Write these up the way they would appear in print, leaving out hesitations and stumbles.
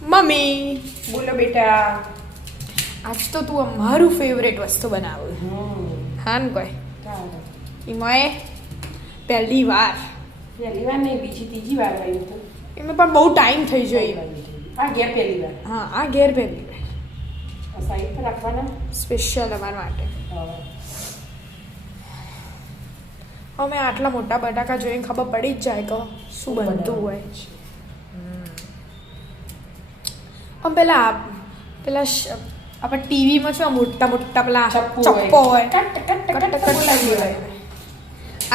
Mummy બોલો બેટા. આજ તો તું અમારું ફેવરેટ વસ્તુ બનાવું. હા ને કોઈ એમાં પહેલી વાર પહેલી વાર નહીં, બીજી ત્રીજી વાર આવ્યું હતું. એમાં પણ બહુ ટાઈમ થઈ જાય. આ ઘેર પહેલી વાર. હા આ ઘેર પહેલી વાર આ સાઈડ પર રાખવાના. સ્પેશિયલ અમારા માટે. અમે આટલા મોટા બટાકા જોઈને ખબર પડી જ જાય કે શું બનતું હોય. આમ પેલા આપણે ટીવીમાં છે મોટા મોટા પેલા ચપ્પો હોય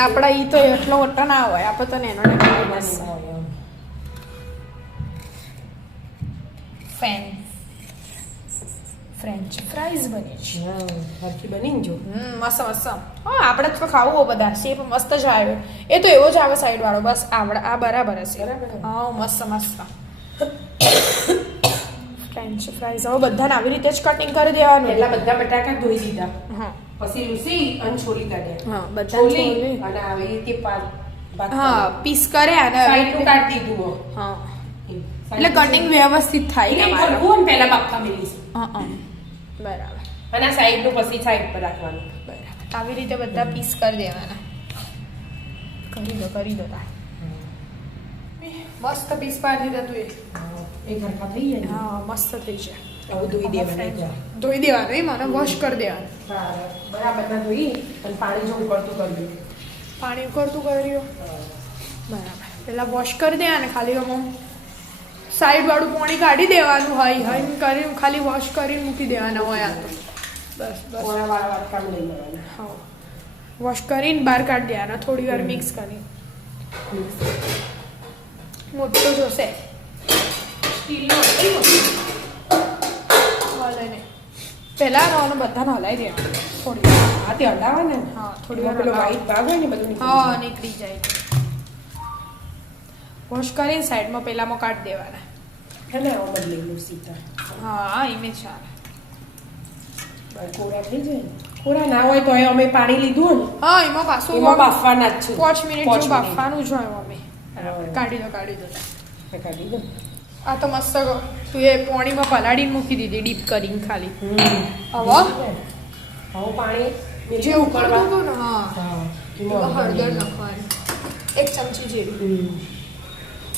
આપણા ઈ તો એટલો મોટો ના હોય. આપણે તો નેનો ફ્રેન્ચ ફ્રાઈઝ બની છે. હરખી બની જો. મસ્ત મસ્ત. હા આપણે તો ખાવું હોય બધા. શેપ મસ્ત જ આવે. એ તો એવો જ આવે સાઈડ વાળો. બસ આ બરાબર હશે. હા મસ્ત મસ્ત ફ્રેન્ચ ફ્રાઈઝ. હવે બધાને આવી રીતે જ કટિંગ કરી દેવાનું. એટલા બધા બટાકા ધોઈ દીધા. હા પછી લૂસી અને છોલી કાઢ્યા. હા બધા છોલી અને આવી રીતે હા પીસ કરે અને સાઈડનું કાઢી દીધું. હા એટલે કટિંગ વ્યવસ્થિત થાય. એટલે કરવું ને પહેલા બાફા મેલીશું. હા બરાબર. અને આ સાઈડનું પછી સાઈડ પર રાખવાનું. બરાબર આવી રીતે બધા પીસ કરી દેવાના. કરી દો મસ્ત પીસ પાડી દીધા તું એક હરખા થઈ જાય. હા મસ્ત થઈ જાય. હવે ધોઈ દેવાના. ધોઈ દેવાનું એ મને વોશ કરી દેવાનું. બરાબર ધોઈ અને પાણી જો ઉકળતું કરી દે. પાણી ઉકળતું કર્યું બરાબર. પેલા વોશ કરી દેવાને ખાલી આમ સાઈડ વાળું પાણી કાઢી દેવાનું હોય કરીને ખાલી વોશ કરીને મૂકી દેવાના હોય. આ તો બસ કામ લઈ લેવાના. હા વોશ કરીને બહાર કાઢી દેવાના. થોડી વાર મિક્સ કરી. મોટો જોશે સ્ટીલનો હલે ને પહેલા રોનો બધાને હલાવી દેવાનું થોડી વાર. હા તે હલાવે ને. હા થોડી વાર પેલો વ્હાઈટ ભાગ હોય ને બધું હા નીકળી જાય. વોશ કરીને સાઈડમાં પેલામાં કાઢી દેવાના. હે ને આવો બદલી લો સીધા. હા ઇમેજ ચાલે. કોરા થઈ જાય. કોરા ના હોય તો અમે પાણી લીધું ને. હા એમાં પાછું એમાં બાફવાના જ છે. 5 મિનિટ જેવું બાફવાનું જ હોય અમે. કાઢી દો કાઢી દો. આ તો મસ્ત તું એ પાણીમાં પલાળીને મૂકી દીધી ડીપ કરીને ખાલી. હવે પાણી જે ઉકળતું હતું ને હા એમાં હળદર નાખવાની 1 ચમચી જેવી.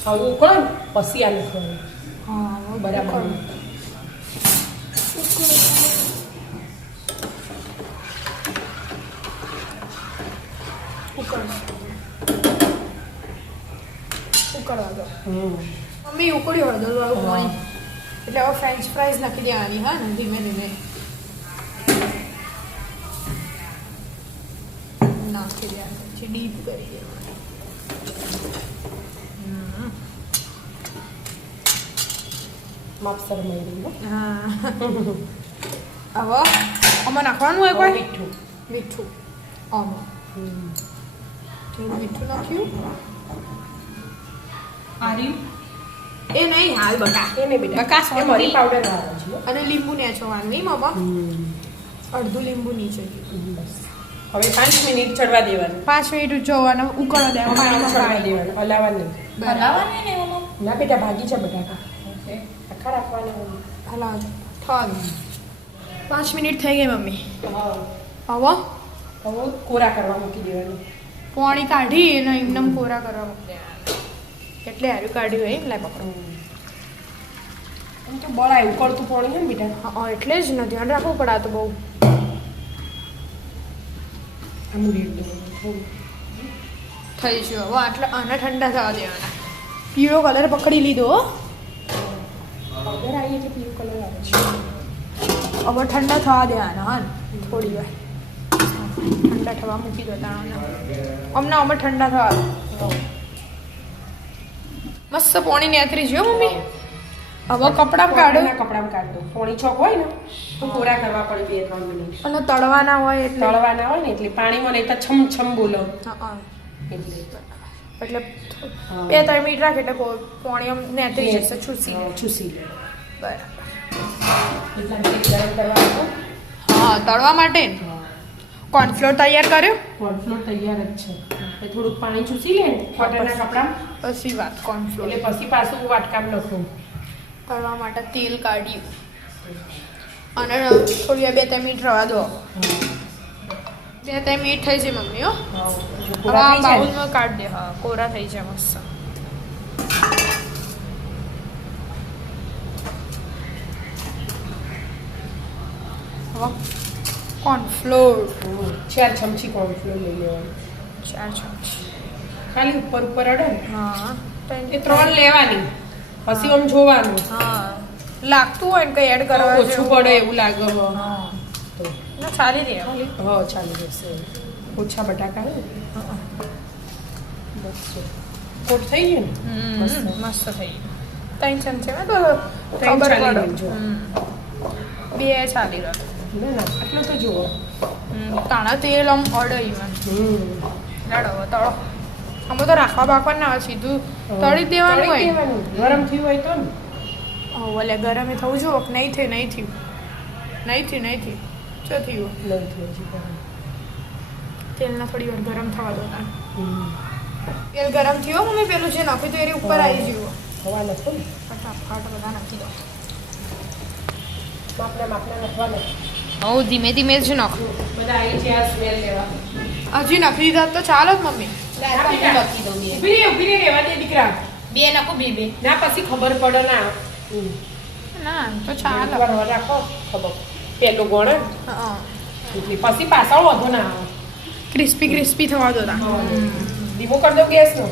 હવે ઉકળે ને પછી આ નાખવાનું. હા બરાબર. ઉકળવા દો. મમ્મી ઉકળ્યું હળદર વાળું પાણી એટલે હવે ફ્રેન્ચ ફ્રાઈઝ નાખી દેવાની. હા ને ધીમે ધીમે નાખી દેવાની પછી ડીપ કરી દેવાની. માપસર મળી હા હવે આમાં નાખવાનું હોય કોઈ મીઠું. મીઠું આમાં થોડું મીઠું નાખ્યું. એ નહીં હાલ બકા એને બેટા બકા મરી પાવડર આવે છે. અને લીંબુ નેચવાનું નહીં મામા અડધું લીંબુ નીચે. હવે 5 મિનિટ ચડવા દેવાનું. 5 મિનિટ જોવાનું ઉકળવા દેવાનું. ચડવા દેવાનું. હલાવવાનું હલાવવાનું ના બેટા ભાગી છે બટાકા. આખા રાખવાના. હલાવજો ઠાલ 5 મિનિટ થઈ ગઈ મમ્મી. હવે હવે કોરા કરવા મૂકી દેવાનું. પાણી કાઢી અને એકદમ કોરા કરવા મૂકી દેવાના. એટલે હારું કાઢ્યું એમ લાય પકડો. એમ તો બળાય ઉકળતું પાણી છે ને બેટા. હા એટલે જ ને ધ્યાન રાખવું પડે. આ તો બહુ થઈ ગયું. હવે આટલા આના ઠંડા થવા દેવાના. પીળો કલર પકડી લીધો. પાવડર આવી એટલે પીળો કલર આવે છે. હવે ઠંડા થવા દેવાના. હા થોડી વાર ઠંડા થવા મૂકી દો. હમણાં અમે ઠંડા થવા દો. મસ્ત પાણી નેતરી જો મમ્મી. હવે કપડામાં કાઢો. કપડામાં કાઢ દો. પોણી છોક હોય ને તો કોરા કરવા પડે 2-3 મિનિટ. અને તળવાના હોય એટલે તળવાના હોય ને એટલે પાણીમાં નહીં તો છમ છમ બોલો. હા એટલે 2-3 મિનિટ રાખે એટલે પાણી આમ નેતરી જશે. ચૂસી લે. બરાબર. એટલા મિનિટ ગરમ કરવા. હા તળવા માટે કોર્નફ્લોર તૈયાર કર્યો. કોર્નફ્લોર તૈયાર જ છે. થોડુંક પાણી ચૂસી લે કોટનના કપડામાં પછી વાત કોર્નફ્લોર એટલે પછી પાછું વાટકામ લખું. તળવા માટે તેલ કાઢ્યું અને થોડી 2-3 મિનિટ રવા દો. 2-3 મિનિટ થઈ છે મમ્મી. હો હવે આ બાઉલમાં કાઢ દે. હા કોરા થઈ જાય મસ્ત. હવે કોર્નફ્લોર 4 ચમચી કોર્નફ્લોર લઈ લેવાનું. 4 ચમચી ખાલી ઉપર ઉપર અડે ને હા એ 3 લેવાની. પછી આમ જોવાનું. હા લાગતું હોય ને કંઈ એડ કરવા ઓછું પડે એવું લાગે. હા ના ચાલી રહે. હા ચાલી રહેશે. ઓછા બટાકા ને બસ કોટ થઈ ગયું ને મસ્ત થઈ ગયું. 3 ચમચીમાં તો ત્રણ ખબર ચાલી પડે. ગયું જો. 2 ચાલી રહ્યો. ના ના આટલું તો જુઓ. તાણા તેલ આમ અડે ઈવન લડો તળો. આમાં તો રાખવા બાકવા ના હોય, સીધું તળી દેવાનું હોય. ગરમ થયું હોય તો ને. ઓલે ગરમે થવું જો નહીં થયું નહીં થયું શું થયું? નહીં થયું હજી ગરમ. તેલના થોડી વાર ગરમ થવા દો. તેલ ગરમ થયો મમ્મી પેલું જે નાખ્યું તો એની ઉપર આવી ગયું. હવા નથી ને ફટાફટ બધા નાખી દો. માપના નાખવાના. હું ધીમે ધીમે જ નાખું. બધા આવી છે આ સ્મેલ લેવા. હજી નાખી દીધા તો ચાલો જ મમ્મી. ઉભી રહી રહેવા દે દીકરા. 2 નાખો 2 ના પછી ખબર પડે ના. ના તો ચાલો. એકવાર રાખો ખબર પેલું ગોળે હા પછી પાછળ વધુ ના આવે. ક્રિસ્પી થવા દો. ધીમો કરી દો ગેસ નો.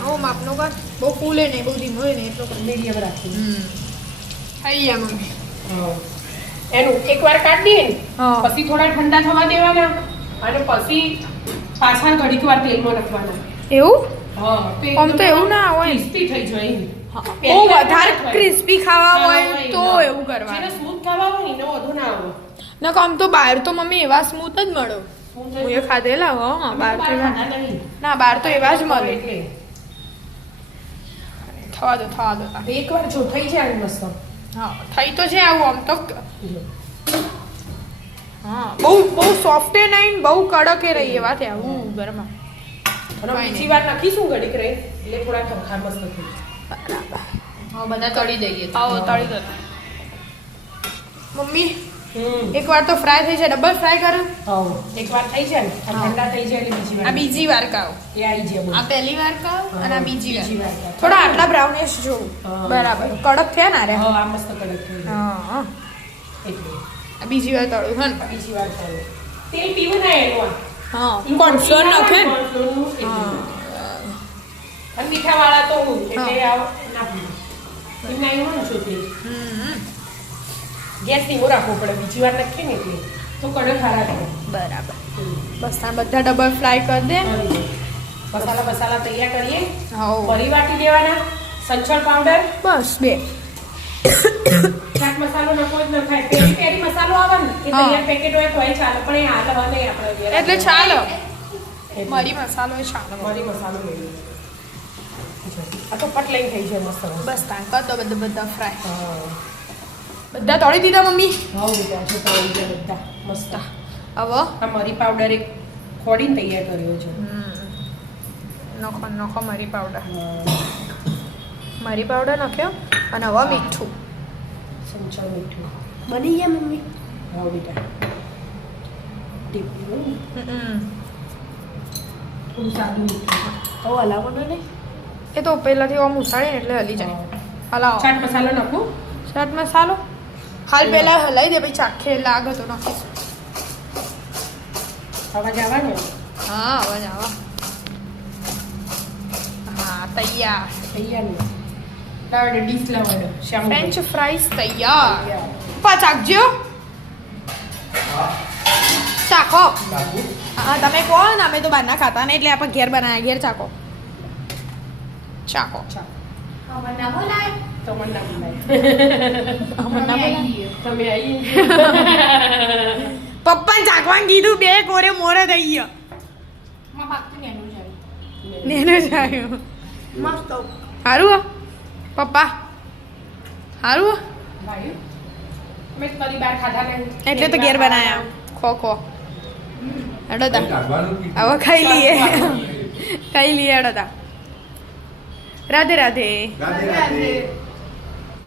આવો માપનો કર. બહુ ફૂલે નહીં બહુ ધીમો હોય ને એટલો કર. મીડિયમ રાખી. થઈ ગયા મમ્મી. એનું એકવાર કાઢી દઈએ ને હા. પછી થોડા ઠંડા થવા દેવાના અને પછી પાછા ઘડીક વાર તેલમાં નાખવાના. એવું હા આમ તો એવું ના હોય. ક્રિસ્પી થઈ જાય. બહુ વધારે ક્રિસ્પી ખાવા હોય તો એવું જેને કરવાનું. સ્મૂથ ખાવા હોય ને એનો વધુ ના આવે. ના આમ તો બહાર તો મમ્મી એવા સ્મૂથ જ મળે. હું એ ખાધેલા હા બહાર તો એવા ના બહાર તો એવા જ મળે. એટલે થવા દો. એકવાર જો થઈ જાય ને મસ્ત. હા થઈ તો છે આવું આમ તો. હા બહુ સોફ્ટ નહીં બહુ કડક એ રહી એવા થયા. હું ઘરમાં અને બીજી વાર નાખીશું ઘડીક રહી એટલે થોડા ખમખા મસ્ત થઈ હા બધા તળી દઈએ. આવો તળી દો મમ્મી. એકવાર તો ફ્રાય થઈ જાય ડબલ ફ્રાય કરો. એકવાર થઈ જાય ને આ ઠંડા થઈ જાય એટલે બીજી વાર આ બીજી વાર ખાઓ. એ આવી જાય આ પહેલી વાર ખાઓ અને આ બીજી વાર. વાર થોડા આટલા બ્રાઉનિશ જો બરાબર કડક થયા ને રે. હા આ મસ્ત કડક થઈ જાય હા એટલે આ બીજી વાર તળું હે ને. બીજી વાર ચાલો તેલ પીવું ના એનું હા કોર્નફ્લોર નાખે ને. અને મીઠા વાળા તો હું એટલે આવ ના પીવું એમના એવું ન છો તેલ ગેસ ધીમો રાખવો પડે બીજી વાર નાખીએ ને એટલે તો કડક હારા થાય. બરાબર બસ આ બધા ડબલ ફ્રાય કરી દે. મસાલા તૈયાર કરીએ. હા મરી વાટી દેવાના. સંચળ પાવડર બસ 2 ચાટ મસાલો નખો જ ન થાય. પેરી મસાલો આવે ને એ તૈયાર પેકેટ હોય તો ચાલે પણ એ હાલવા નહીં આપણે ઘેર. એટલે ચાલો મરી મસાલો એ ચાલો. મરી મસાલો લઈ લો. આ તો પટ લઈને થઈ જાય મસ્ત. બસ તાન કર દો બધા ફ્રાય. બધા તળી દીધા મમ્મી. હા બેટા જો તળી ગયા બધા મસ્ત. હવે આ મરી પાવડર એક ખોડીને તૈયાર કર્યો છે. નખો મરી પાવડર નાખ્યો અને હવે મીઠું. સંચળ મીઠું બની ગયા મમ્મી. હા બેટા ટીપું થોડું સાદું મીઠું. હવે હલાવવાનું નહીં એ તો પહેલાંથી આમ ઉસાડીને એટલે હલી જાય. હલાવો. ચાટ મસાલો નાખું. ચાટ મસાલો હાલ પહેલા હલાવી દે પછી ચાખે લાગે તો નાખીશું. અવાજ આવવાનો. હા અવાજ આવા. હા તૈયાર. તૈયાર ને તારે ડીશ લાવવાનો. ફ્રેન્ચ ફ્રાઈસ તૈયાર. પપ્પા ચાખજો. ચાખો. હા તમે કહો ને અમે તો બહારના ખાતા ને એટલે આપણે ઘેર બનાવ્યા ઘેર ચાખો. તમને ના બોલાય. તમે આવી પપ્પા ચાખવાનું કીધું 2 કોરે મોરે થઈ ગયો. નેનો જાય મસ્ત સારું પપ્પા સારું મેં કદી બાર ખાધા નહીં એટલે તો ઘેર બનાયા ખો હેડો તા હવે ખાઈ લઈએ રાધે રાધે. રાધે રાધે.